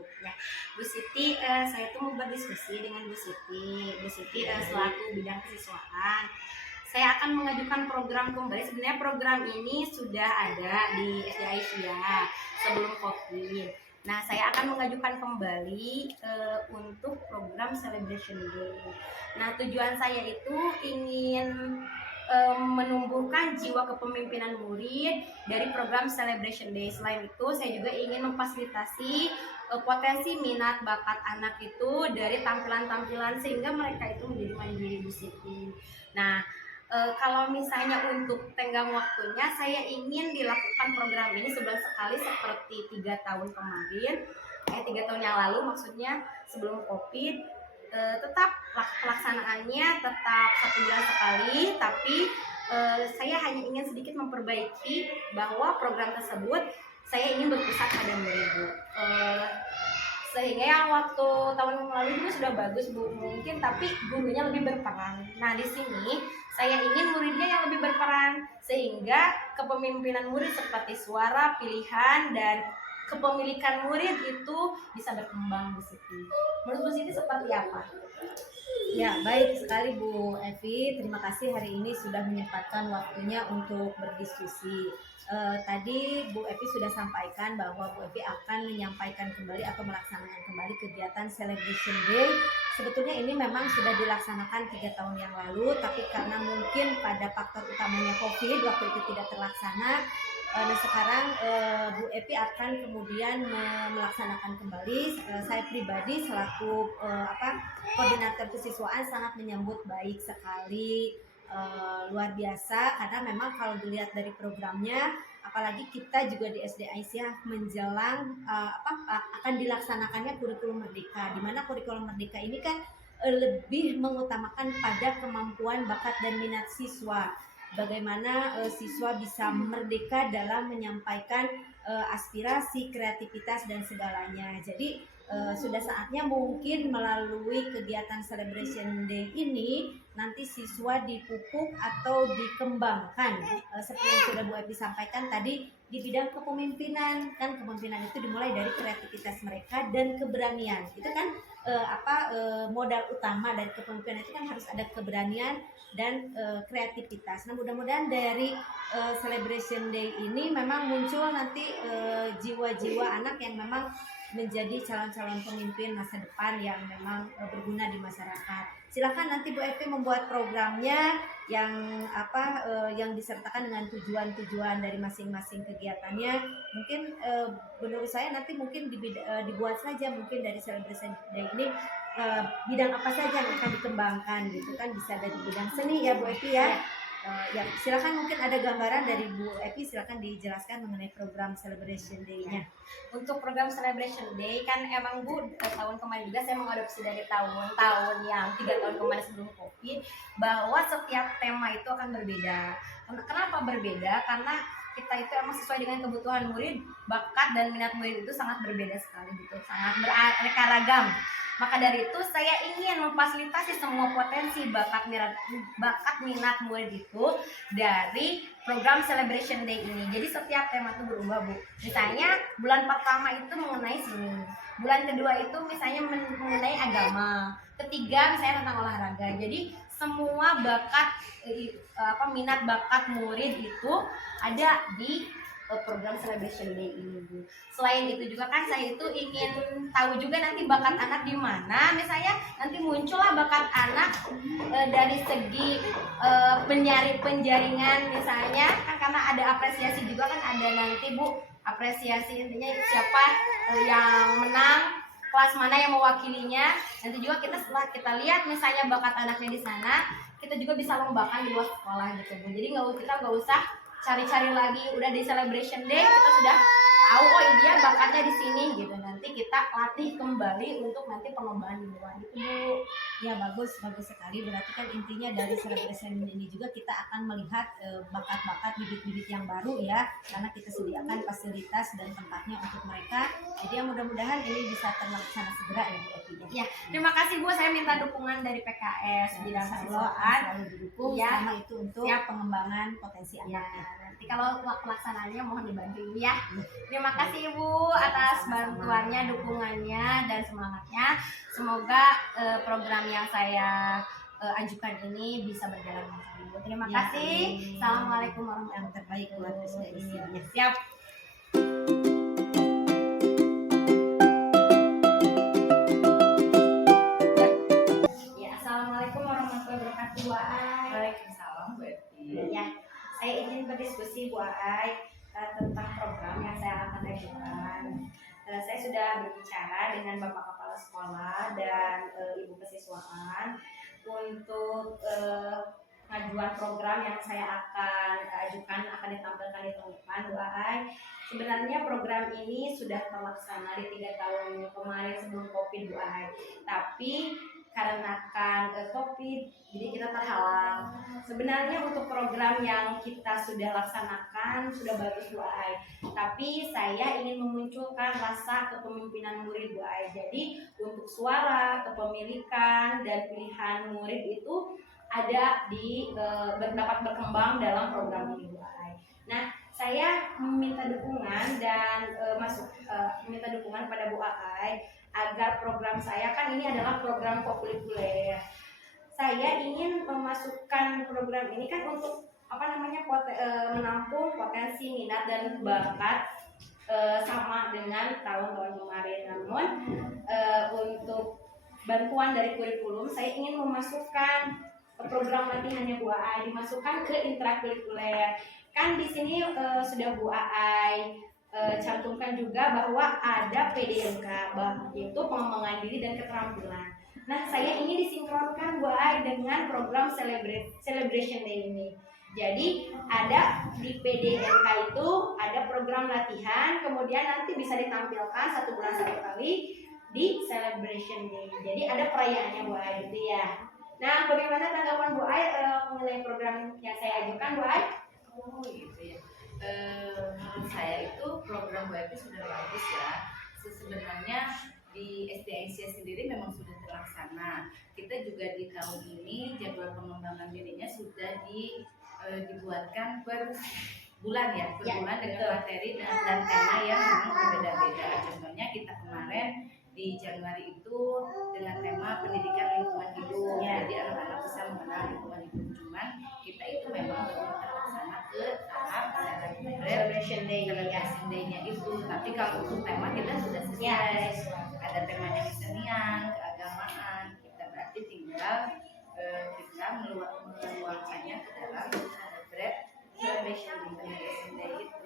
Bu. Ya, Bu Siti, saya tuh mau berdiskusi dengan Bu Siti. Bu Siti selaku bidang kesiswaan. Saya akan mengajukan program kembali. Sebenarnya program ini sudah ada di SD Aisyah sebelum COVID. Nah, saya akan mengajukan kembali untuk program Celebration Day. Nah, tujuan saya itu ingin menumbuhkan jiwa kepemimpinan murid dari program Celebration Day. Selain itu, saya juga ingin memfasilitasi potensi minat bakat anak itu dari tampilan-tampilan sehingga mereka itu menjadi mandiri, Bu Siti. Nah, kalau misalnya untuk tenggang waktunya, saya ingin dilakukan program ini sebulan sekali seperti 3 tahun kemarin, 3 tahun yang lalu maksudnya sebelum COVID. Tetap pelaksanaannya tetap 1 bulan sekali, tapi saya hanya ingin sedikit memperbaiki bahwa program tersebut saya ingin berpusat pada murid, Bu. Sehingga yang waktu tahun yang lalu juga sudah bagus, Bu, mungkin, tapi gurunya lebih berperan. Nah, di sini saya ingin muridnya yang lebih berperan sehingga kepemimpinan murid seperti suara, pilihan, dan kepemilikan murid itu bisa berkembang, Bu Siti. Menurut Bu Siti seperti apa? Ya, baik sekali Bu Evi. Terima kasih hari ini sudah menyempatkan waktunya untuk berdiskusi. Tadi Bu Evi sudah sampaikan bahwa Bu Evi akan menyampaikan kembali atau melaksanakan kembali kegiatan Celebration Day. Sebetulnya ini memang sudah dilaksanakan 3 tahun yang lalu, tapi karena mungkin pada faktor utamanya COVID waktu itu tidak terlaksana. Nah, sekarang Bu Evi akan kemudian melaksanakan kembali. Saya pribadi selaku koordinator kesiswaan sangat menyambut baik sekali, luar biasa, karena memang kalau dilihat dari programnya, apalagi kita juga di SD Aisyah menjelang akan dilaksanakannya kurikulum merdeka, di mana kurikulum merdeka ini kan lebih mengutamakan pada kemampuan bakat dan minat siswa. Bagaimana siswa bisa merdeka dalam menyampaikan aspirasi, kreativitas, dan segalanya. Jadi sudah saatnya mungkin melalui kegiatan Celebration Day ini nanti siswa dipupuk atau dikembangkan seperti yang sudah Bu Evi sampaikan tadi di bidang kepemimpinan. Kan kepemimpinan itu dimulai dari kreativitas mereka dan keberanian. Itu kan modal utama dari kepemimpinan itu kan harus ada keberanian dan kreativitas. Nah, mudah-mudahan dari Celebration Day ini memang muncul nanti jiwa-jiwa anak yang memang menjadi calon-calon pemimpin masa depan yang memang berguna di masyarakat. Silakan nanti Bu Evi membuat programnya yang yang disertakan dengan tujuan-tujuan dari masing-masing kegiatannya. Mungkin menurut saya nanti mungkin dibuat saja mungkin dari Celebration Day ini bidang apa saja yang akan dikembangkan gitu kan, bisa dari bidang seni ya Bu Evi ya. Ya, silakan mungkin ada gambaran dari Bu Evi, silakan dijelaskan mengenai program Celebration Day-nya. Untuk program Celebration Day kan emang Bu, tahun kemarin juga saya mengadopsi dari tahun-tahun yang 3 tahun kemarin sebelum COVID, bahwa setiap tema itu akan berbeda. Kenapa berbeda? Karena kita itu emang sesuai dengan kebutuhan murid, bakat dan minat murid itu sangat berbeda sekali gitu, sangat beraneka ragam. Maka dari itu saya ingin memfasilitasi semua potensi bakat minat murid itu dari program Celebration Day ini. Jadi setiap tema itu berubah, Bu. Misalnya bulan pertama itu mengenai seni, bulan kedua itu misalnya mengenai agama, ketiga misalnya tentang olahraga. Jadi semua bakat minat bakat murid itu ada di program Celebration Day ini, Bu. Selain itu juga kan saya itu ingin tahu juga nanti bakat anak di mana. Misalnya nanti muncullah bakat anak dari segi penjaringan misalnya kan, karena ada apresiasi juga kan, ada nanti Bu apresiasi, intinya siapa yang menang, kelas mana yang mewakilinya. Nanti juga setelah kita lihat misalnya bakat anaknya di sana, kita juga bisa lombakan di luar sekolah gitu, Bu. Jadi kita nggak usah cari-cari lagi, udah di Celebration Day kita sudah tahu dia bakatnya di sini gitu. Nanti kita latih kembali untuk nanti pengembangan di luar itu, Bu. Ya, bagus sekali. Berarti kan intinya dari Celebration ini juga kita akan melihat bakat-bakat, bibit-bibit yang baru ya, karena kita sediakan fasilitas dan tempatnya untuk mereka. Jadi ya mudah-mudahan ini bisa terlaksana segera ya Bu Evi. Ya, terima kasih Bu. Saya minta dukungan dari PKS bidang kesiswaan selalu didukung, ya, sama itu untuk pengembangan potensi anak. Nanti kalau pelaksanaannya mohon dibantu ya. Terima kasih Ibu atas bantuannya, dukungannya, dan semangatnya. Semoga program yang saya ajukan ini bisa berjalan lancar, Ibu. Terima kasih. Assalamualaikum warahmatullahi wabarakatuh. Terbaik buat isinya. Siap. Ya, assalamualaikum warahmatullahi wabarakatuh, Bu Ai. Waalaikumsalam, Bu Evi. Ya, saya ingin berdiskusi Bu Ai tentang program yang saya akan ajukan. Saya sudah berbicara dengan Bapak Kepala Sekolah dan Ibu Kesiswaan untuk pengajuan program yang saya akan ajukan akan ditampilkan di tahun depan, Bu Ai. Sebenarnya program ini sudah terlaksana di 3 tahun kemarin sebelum COVID, Bu Ai. Tapi karena COVID, jadi kita terhalang. Sebenarnya untuk program yang kita sudah laksanakan sudah bagus, Bu Ai. Tapi saya ingin memunculkan rasa kepemimpinan murid, Bu Ai. Jadi untuk suara, kepemilikan, dan pilihan murid itu ada dapat berkembang dalam program ini, Bu Ai. Nah, saya meminta dukungan dan meminta dukungan pada Bu Ai agar program saya, kan ini adalah program kokurikuler. Saya ingin memasukkan program ini kan untuk menampung potensi minat dan bakat sama dengan tahun-tahun kemarin. Namun untuk bantuan dari kurikulum, saya ingin memasukkan program latihannya Bu Ai dimasukkan ke intrakurikuler. Kan di sini sudah Bu Ai cantumkan juga bahwa ada PDMK, yaitu pengembangan diri dan keterampilan. Nah, saya ingin disinkronkan Bu Ai dengan program Celebration Day ini. Jadi ada di PDMK itu ada program latihan, kemudian nanti bisa ditampilkan 1 bulan 1 kali di Celebration Day. Jadi ada perayaannya Bu Ai gitu ya. Nah, bagaimana tanggapan Bu Ai mengenai program yang saya ajukan, Bu Ai? Oh gitu ya. Menurut saya itu program Bu Evi sudah bagus ya. Sebenarnya di SDNC sendiri memang sudah terlaksana. Kita juga di tahun ini jadwal pengembangan dirinya sudah dibuatkan per bulan ya, per bulan dengan materi dan tema yang memang berbeda-beda. Contohnya kita kemarin di Januari itu dengan tema pendidikan lingkungan hidup. Jadi anak-anak bisa mengenal lingkungan hidup. Cuman kita itu memang belum terlaksana ke tahap Celebration Day-nya itu. Tapi kalau untuk tema kita sudah selesai. Ada temanya kesenian, keagamaan. Kita berarti tinggal kita meluangkannya ke dalam Celebration Day itu.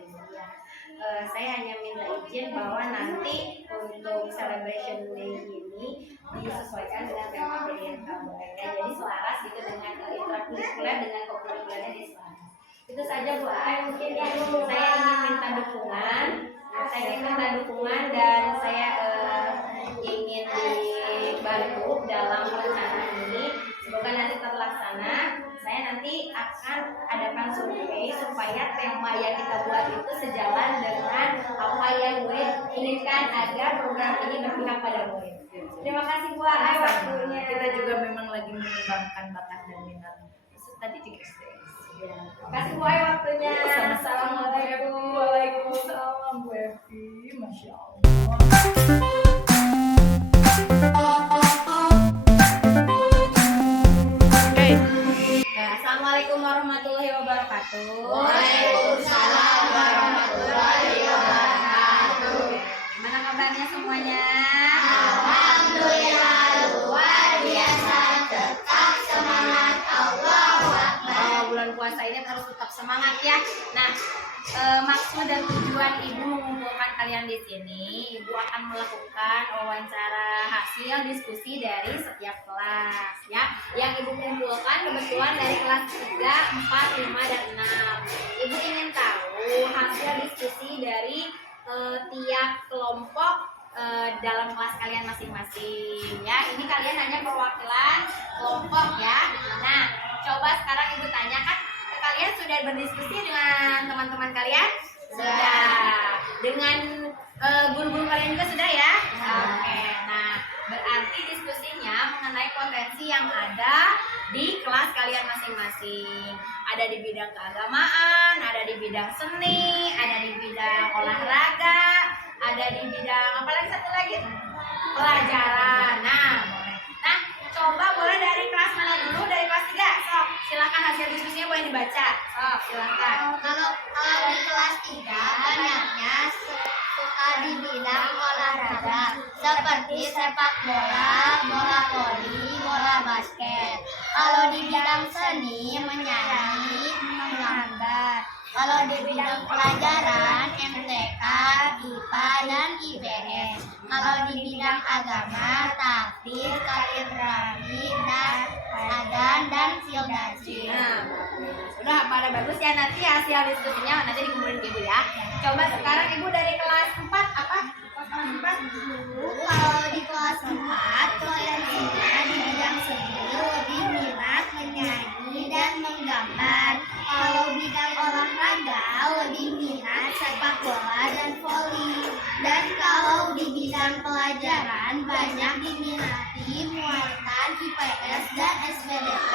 Saya hanya minta izin bahwa nanti untuk Celebration Day ini disesuaikan dengan tema PDMK mereka. Jadi selaras gitu dengan intrakurikuler dengan kokurikulernya diselaras. Itu saja Bu Ai, mungkin ya saya ingin minta dukungan. Dan saya ingin dibantu dalam perencanaan ini. Semoga nanti terlaksana. Saya nanti akan adakan survei supaya tema yang kita buat itu sejalan dengan apa yang murid inginkan agar program ini berpihak pada murid. Terima kasih Bu Ai waktunya. Kita juga memang lagi mengembangkan bakat dan minat. Tadi juga SDNC. Terima kasih Bu Ai waktunya. Assalamualaikum. Waalaikumsalam Bu Evi. Masya Allah. Assalamualaikum warahmatullahi wabarakatuh. Waalaikumsalam warahmatullahi wabarakatuh. Gimana kabarnya semuanya? Alhamdulillah luar biasa, tetap semangat. Allahu Akbar. Bulan puasa ini harus tetap semangat ya. Nah, maksud dan tujuan Ibu mengumpulkan kalian di sini, Ibu akan melakukan wawancara hasil diskusi dari setiap kelas ya. Yang Ibu kumpulkan kebetulan dari kelas 3, 4, 5, dan 6. Ibu ingin tahu hasil diskusi dari tiap kelompok dalam kelas kalian masing-masing ya. Ini kalian hanya perwakilan kelompok ya. Nah, coba sekarang Ibu tanyakan, kalian sudah berdiskusi dengan teman-teman kalian? Sudah. Dengan guru-guru kalian juga sudah ya? Oke. Nah, berarti diskusinya mengenai potensi yang ada di kelas kalian masing-masing. Ada di bidang keagamaan, ada di bidang seni, ada di bidang olahraga, ada di bidang apa lagi, satu lagi? Pelajaran. Nah, boleh. Nah, coba boleh dari kelas mana dulu? Dari kelas 3. Sok, silakan hasil diskusinya boleh dibaca. Sok, silakan. Kalau di kelas 3 banyaknya suka di bidang olahraga seperti sepak bola, bola voli, bola basket. Kalau di bidang seni menyanyi, menggambar. Kalau di bidang pelajaran MTK, IPA dan IPS. Kalau di bidang agama tahfidz, kaligrafi, dan adan dan sildasil. Nah, udah pada bagus ya, nanti hasil diskusinya nanti dikumpulin ke Ibu ya. Coba sekarang Ibu dari kelas 4 apa? Kelas 4 dulu. Kalau di kelas 4, toleransinya di bidang seni lebih minat menyanyi dan menggambar. Kalau bidang olahraga lebih minat sepak bola dan voli. Dan kalau di bidang pelajaran banyak diminati muatan IPS dan SPDP.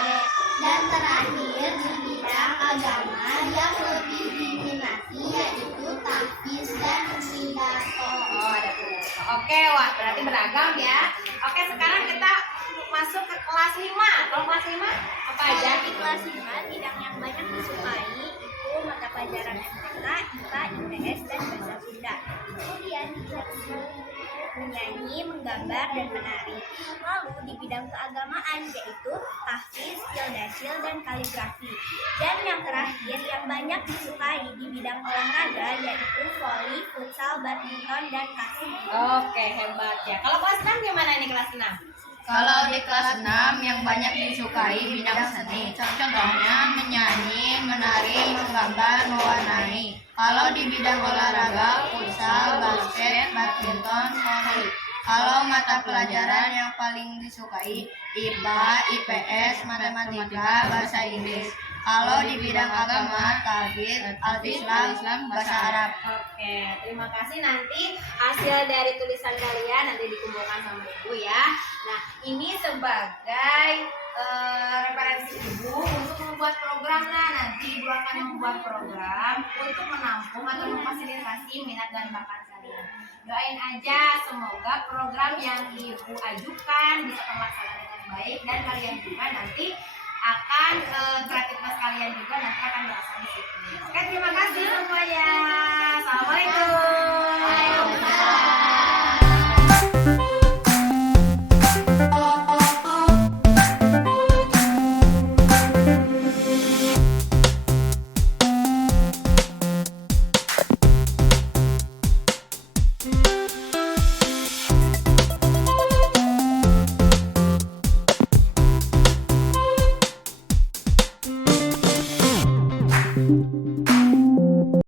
Dan terakhir di bidang agama yang lebih diminati yaitu tahfidz dan pidato. Oh, ada pidato. Oke, wah berarti beragam ya. Oke, sekarang kita masuk ke kelas 5. Kalau kelas 5 apa aja? Di kelas 5 bidang yang banyak disukai itu mata pelajaran MTK, IPA, IPS, dan bahasa Sunda. Kemudian di kelas 6 menyanyi, menggambar, dan menari. Lalu di bidang keagamaan yaitu tahfidz, sildasil, dan kaligrafi. Dan yang terakhir yang banyak disukai di bidang olahraga yaitu voli, futsal, badminton, dan kasih. Oke, hebat ya. Kalau kelas 6 gimana nih kelas 6? Kalau di kelas 6 yang banyak disukai bidang seni, contohnya menyanyi, menari, menggambar, mewarnai. Kalau di bidang olahraga, futsal, basket, badminton, voli. Kalau mata pelajaran yang paling disukai IPA, IPS, matematika, bahasa Inggris. Kalau di bidang agama, tahfidz, al-Islam, bahasa Arab. Oke, terima kasih. Nanti hasil dari tulisan kalian nanti dikumpulkan sama Ibu ya. Nah, ini sebagai referensi Ibu untuk membuat program. Nah, nanti Ibu akan membuat program untuk menampung atau memfasilitasi minat dan bakat kalian. Doain aja semoga program yang Ibu ajukan bisa terlaksana dengan baik dan kalian juga nanti akan kreativitas kalian juga nanti akan berasal di situ. Oke, terima kasih.